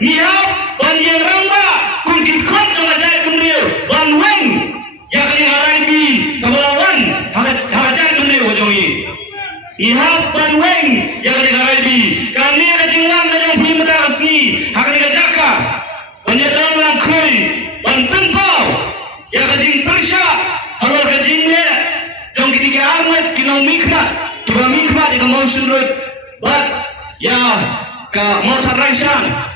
Nihap ban yang ramba kun kit khot jong ajai bunriu ban weng ya kani harai bi kabalawan hajai bunriu hojongi Nihap ban weng ya kani harai bi kani ka jingwan na jong phi mata asni hakani ka jaka banyadang lam khoi ban tengpau ya ka jing persha halor ka jing le jong kiti ke armet kinong mikmat kiba mikmat ika motion road bat ya ka motor raisan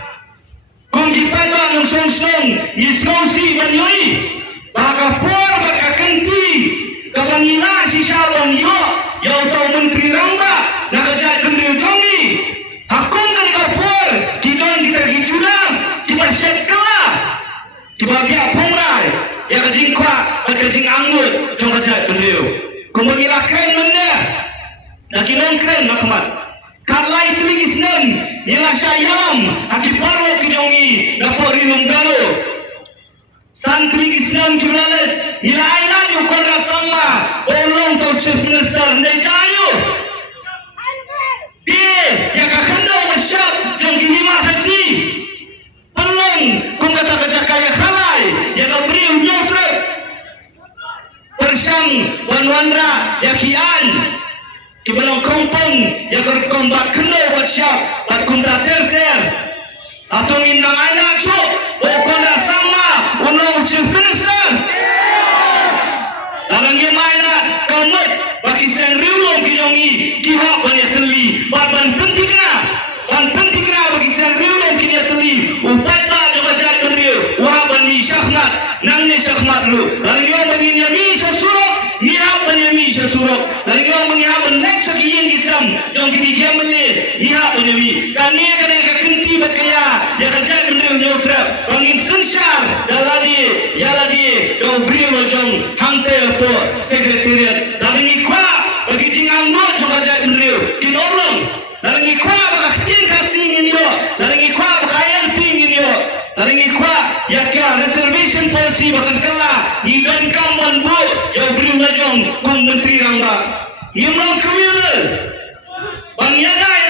kung gipay ba ng song-song nisausi banyoi baka por baka kanti kabangila si Sharon yo yaw to menteri ramba nakajay bendil jongi hakong kan ka por kidon kita gijudas kiba setkala kiba biak pongrai ya kajing kwa kajing anggut jong kajay bendil kung bangila kren mende nakinon kren makmat Karlai telingis nen, nila syayam, aki parlo kijongi, dapor rilung galo. San telingis nen kilalet, nila ailanyu konra sama, olong to chief minister ndai cayu. Dia, yang kakanda wasyap, jongi hima hasi. Pelong, kung kata kajakaya khalai, yang kabriu nyotrek. Persang, wanwandra, yakian. Kibalang kompong ya kombat kendo workshop bat kunta ter atong indang aila cho o konra sama ono chief minister larang ye maina kamut baki sang riulong kijongi kiha banya teli ban pentingna bagi sang riulong kinya teli upai ba jo jat beriu wa ban mi syahmat nang ne syahmat lu larang yo bagi mi sasurok Nihap banyami sasurok, dari kau menghap lek sekian kisam, jom kini dia meli nihap banyami. Kami kena kenti berkaya, ya kerja benda nyotrap, bangin sensar, ya lagi, kau beri lojong hantai apa sekretariat. Dari kau bagi jingang not jom kerja benda, kinolong. Dari kau bagi kecil kasih ini yo, dari kau bagi ayam tinggi yo, dari kau ya kira reservation policy bahkan kala, iban kaman bu. Lajong kung menteri ramba ngimrong komunal bang yagai